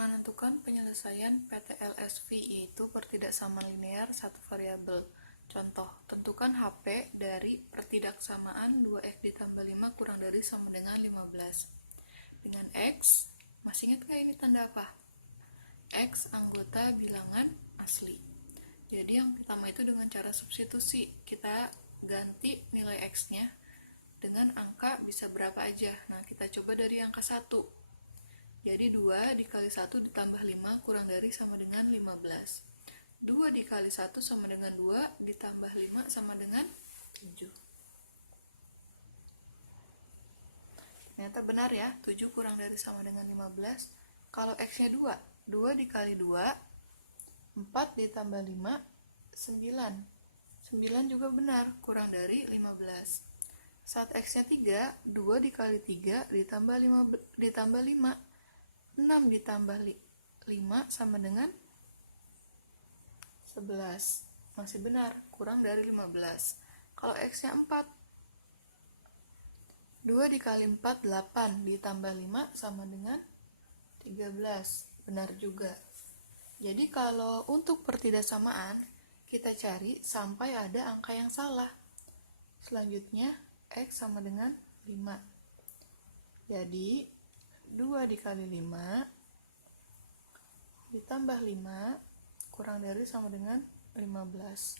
Menentukan penyelesaian PTLSV yaitu pertidaksamaan linear satu variabel. Contoh, tentukan HP dari pertidaksamaan 2x ditambah 5 kurang dari sama dengan 15. Dengan X, masih ingat gak ini tanda apa? X anggota bilangan asli. Jadi yang pertama itu dengan cara substitusi, kita ganti nilai X-nya dengan angka bisa berapa aja. Nah, kita coba dari angka 1. Jadi 2 dikali 1 ditambah 5 kurang dari sama dengan 15. 2 dikali 1 sama dengan 2 ditambah 5 sama dengan 7. Ternyata benar ya, 7 kurang dari sama dengan 15. Kalau X-nya 2, 2 dikali 2, 4 ditambah 5, 9. 9 juga benar, kurang dari 15. Saat X-nya 3, 2 dikali 3 ditambah 5, 6 ditambah 5 sama dengan 11. Masih benar, kurang dari 15. Kalau X-nya 4, 2 dikali 4, 8 ditambah 5 sama dengan 13. Benar juga. Jadi kalau untuk pertidaksamaan, kita cari sampai ada angka yang salah. Selanjutnya, X sama dengan 5. Jadi 2 dikali 5 ditambah 5 kurang dari sama dengan 15.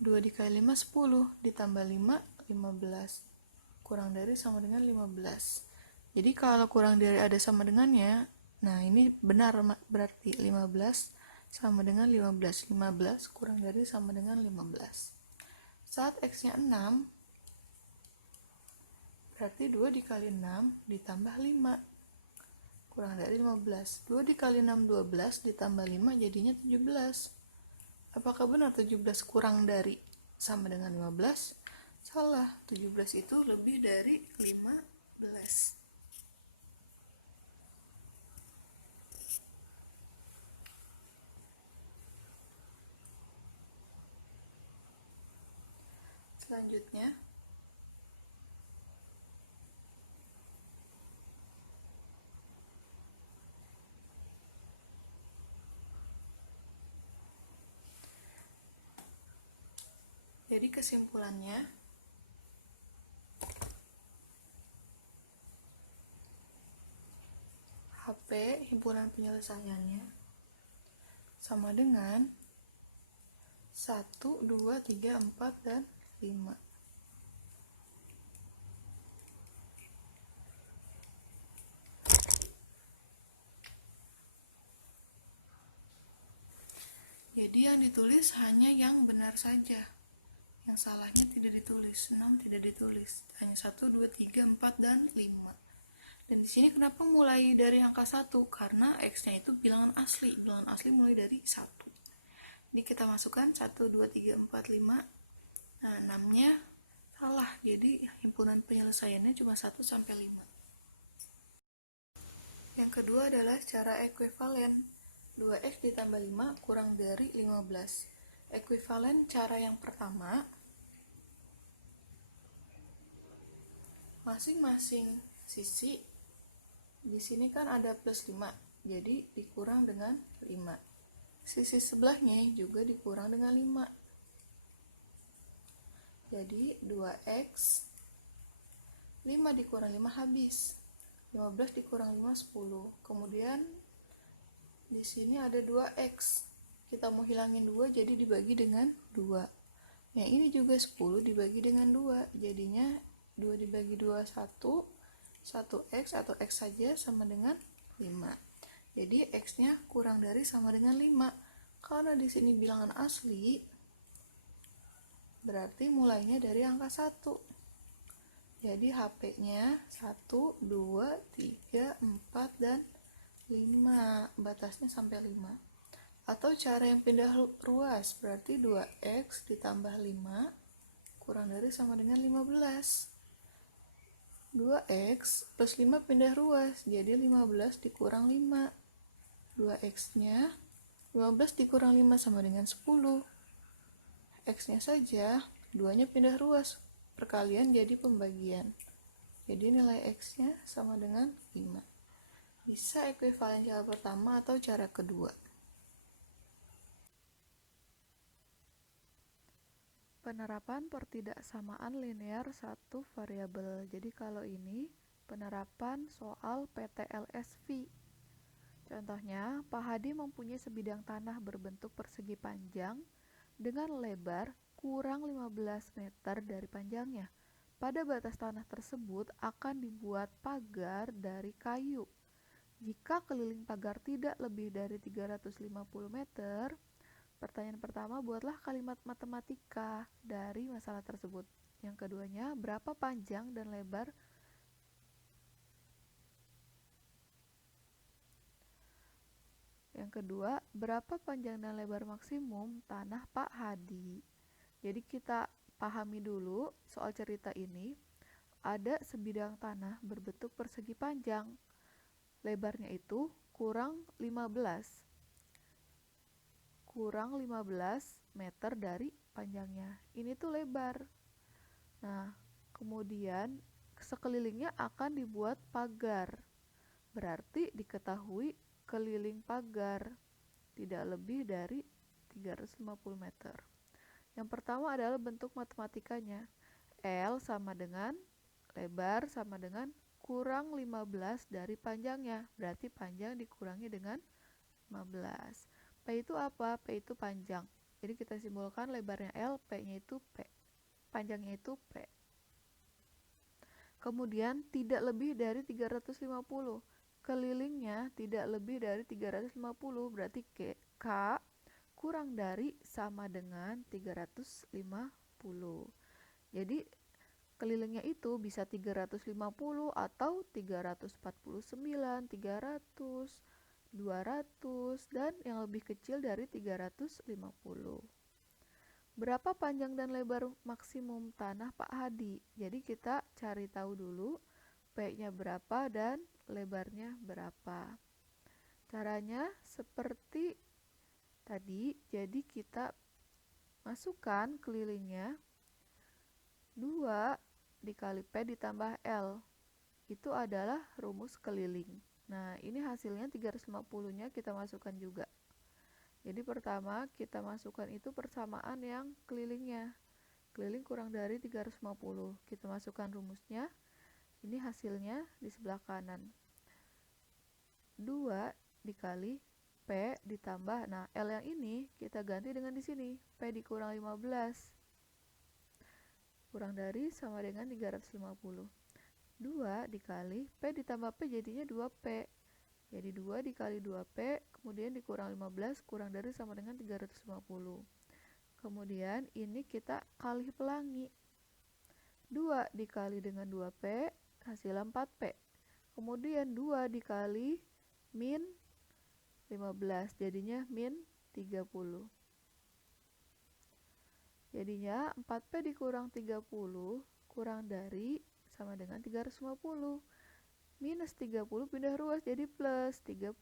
2 dikali 5, 10 ditambah 5, 15 kurang dari sama dengan 15. Jadi kalau kurang dari ada sama dengannya, nah ini benar, berarti 15 sama dengan 15. 15 kurang dari sama dengan 15. Saat X-nya 6, berarti 2 dikali 6 ditambah 5 kurang dari 15. 2 dikali 6, 12 ditambah 5 jadinya 17. Apakah benar 17 kurang dari sama dengan 15? Salah, 17 itu lebih dari 15. Selanjutnya, jadi kesimpulannya, HP himpunan penyelesaiannya sama dengan 1, 2, 3, 4, dan 5. Jadi yang ditulis hanya yang benar saja. Yang salahnya tidak ditulis, 6 tidak ditulis. Hanya 1, 2, 3, 4, dan 5. Dan di sini kenapa mulai dari angka 1? Karena X-nya itu bilangan asli. Bilangan asli mulai dari 1. Jadi kita masukkan 1, 2, 3, 4, 5. Nah, 6-nya salah. Jadi himpunan penyelesaiannya cuma 1 sampai 5. Yang kedua adalah cara ekuivalen. 2x ditambah 5 kurang dari 15. Ekuivalen cara yang pertama, masing-masing sisi di sini kan ada plus 5, jadi dikurang dengan 5. Sisi sebelahnya juga dikurang dengan 5. Jadi 2x, 5 dikurang 5 habis. 15 dikurang 5, 10. Kemudian di sini ada 2x. Kita mau hilangin 2, jadi dibagi dengan 2. Yang ini juga 10 dibagi dengan 2. Jadinya 2 dibagi 2, 1. 1x atau x saja sama dengan 5. Jadi x-nya kurang dari sama dengan 5. Karena di sini bilangan asli, berarti mulainya dari angka 1. Jadi HP-nya 1, 2, 3, 4, dan 5. Batasnya sampai 5. Atau cara yang pindah ruas, berarti 2x ditambah 5 kurang dari sama dengan 15. 2x plus 5 pindah ruas, jadi 15 dikurang 5. 2x-nya 15 dikurang 5 sama dengan 10. X-nya saja, 2-nya pindah ruas, perkalian jadi pembagian. Jadi nilai X-nya sama dengan 5. Bisa ekuivalen cara pertama atau cara kedua. Penerapan pertidaksamaan linear satu variabel. Jadi kalau ini penerapan soal PTLSV. Contohnya, Pak Hadi mempunyai sebidang tanah berbentuk persegi panjang dengan lebar kurang 15 meter dari panjangnya. Pada batas tanah tersebut akan dibuat pagar dari kayu. Jika keliling pagar tidak lebih dari 350 meter, pertanyaan pertama, buatlah kalimat matematika dari masalah tersebut. Yang keduanya, berapa panjang dan lebar berapa panjang dan lebar maksimum tanah Pak Hadi? Jadi kita pahami dulu soal cerita ini. Ada sebidang tanah berbentuk persegi panjang. Lebarnya itu kurang 15 meter dari panjangnya. Ini tuh lebar. Nah, kemudian sekelilingnya akan dibuat pagar. Berarti diketahui keliling pagar tidak lebih dari 350 meter. Yang pertama adalah bentuk matematikanya. L sama dengan lebar sama dengan kurang 15 dari panjangnya. Berarti panjang dikurangi dengan 15. P itu apa? P itu panjang. Jadi kita simbolkan lebarnya L, P-nya itu P. Panjangnya itu P. Kemudian tidak lebih dari 350. Kelilingnya tidak lebih dari 350, berarti K kurang dari sama dengan 350. Jadi kelilingnya itu bisa 350 atau 349, 300, 200, dan yang lebih kecil dari 350. Berapa panjang dan lebar maksimum tanah Pak Hadi? Jadi kita cari tahu dulu P-nya berapa dan lebarnya berapa. Caranya seperti tadi, jadi kita masukkan kelilingnya 2 dikali P ditambah L. Itu adalah rumus keliling. Nah, ini hasilnya 350-nya kita masukkan juga. Jadi pertama kita masukkan itu persamaan yang kelilingnya. Keliling kurang dari 350. Kita masukkan rumusnya. Ini hasilnya di sebelah kanan. 2 dikali P ditambah, nah L yang ini kita ganti dengan di sini. P dikurang 15. Kurang dari sama dengan 350. 2 dikali P ditambah P jadinya 2P. Jadi 2 dikali 2P, kemudian dikurang 15, kurang dari sama dengan 350. Kemudian ini kita kali pelangi. 2 dikali dengan 2P, hasilnya 4P. Kemudian 2 dikali min 15, jadinya min 30. Jadinya 4P dikurang 30, kurang dari sama dengan 350. Minus 30 pindah ruas jadi plus 30.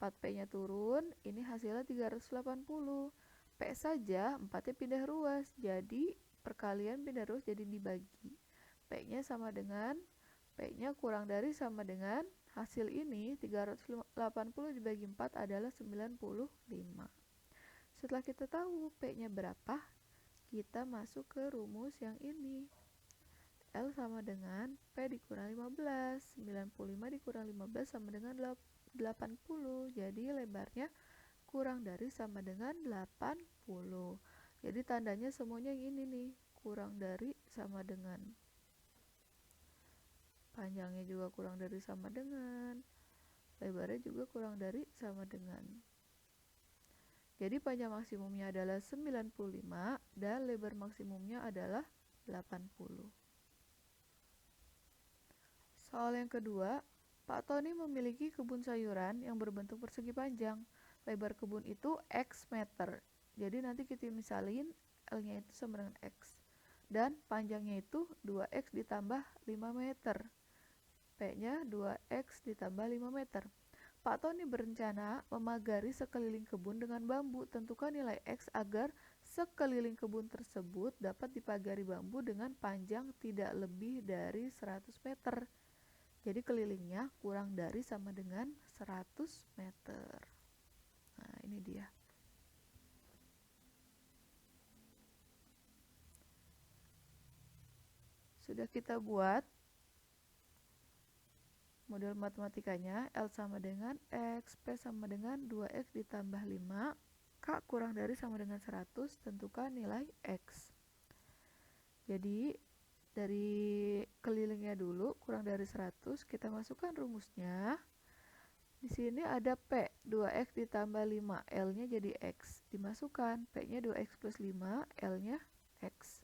4P-nya turun, ini hasilnya 380. P saja, 4-nya pindah ruas, jadi perkalian pindah ruas jadi dibagi. P-nya sama dengan, P-nya kurang dari sama dengan, hasil ini 380 dibagi 4 adalah 95. Setelah kita tahu P-nya berapa, kita masuk ke rumus yang ini. L sama dengan P dikurang 15. 95 dikurang 15 sama dengan 80. Jadi lebarnya kurang dari sama dengan 80. Jadi tandanya semuanya yang ini nih, kurang dari sama dengan. Panjangnya juga kurang dari sama dengan. Lebarnya juga kurang dari sama dengan. Jadi panjang maksimumnya adalah 95 dan lebar maksimumnya adalah 80. Soal yang kedua, Pak Tony memiliki kebun sayuran yang berbentuk persegi panjang. Lebar kebun itu X meter. Jadi nanti kita misalin L-nya itu sama dengan X. Dan panjangnya itu 2X ditambah 5 meter. P-nya 2X ditambah 5 meter. Pak Tony berencana memagari sekeliling kebun dengan bambu. Tentukan nilai X agar sekeliling kebun tersebut dapat dipagari bambu dengan panjang tidak lebih dari 100 meter. Jadi kelilingnya kurang dari sama dengan 100 meter. Nah, ini dia. Sudah kita buat model matematikanya. L sama dengan X, P sama dengan 2X ditambah 5, K kurang dari sama dengan 100, tentukan nilai X. Jadi dari kelilingnya dulu, kurang dari 100, kita masukkan rumusnya. Di sini ada P, 2X ditambah 5, L-nya jadi X. Dimasukkan, P-nya 2X plus 5, L-nya X.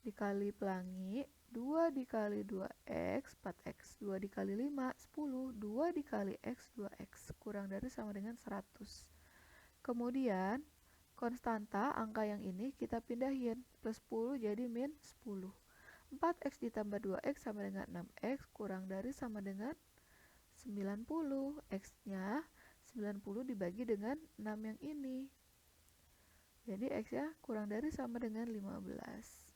Dikali pelangi, 2 dikali 2X, 4X. 2 dikali 5, 10. 2 dikali X, 2X. Kurang dari sama dengan 100. Kemudian, konstanta angka yang ini kita pindahin. Plus 10 jadi min 10. 4X ditambah 2X sama dengan 6X, kurang dari sama dengan 90. X-nya 90 dibagi dengan 6 yang ini. Jadi X-nya kurang dari sama dengan 15.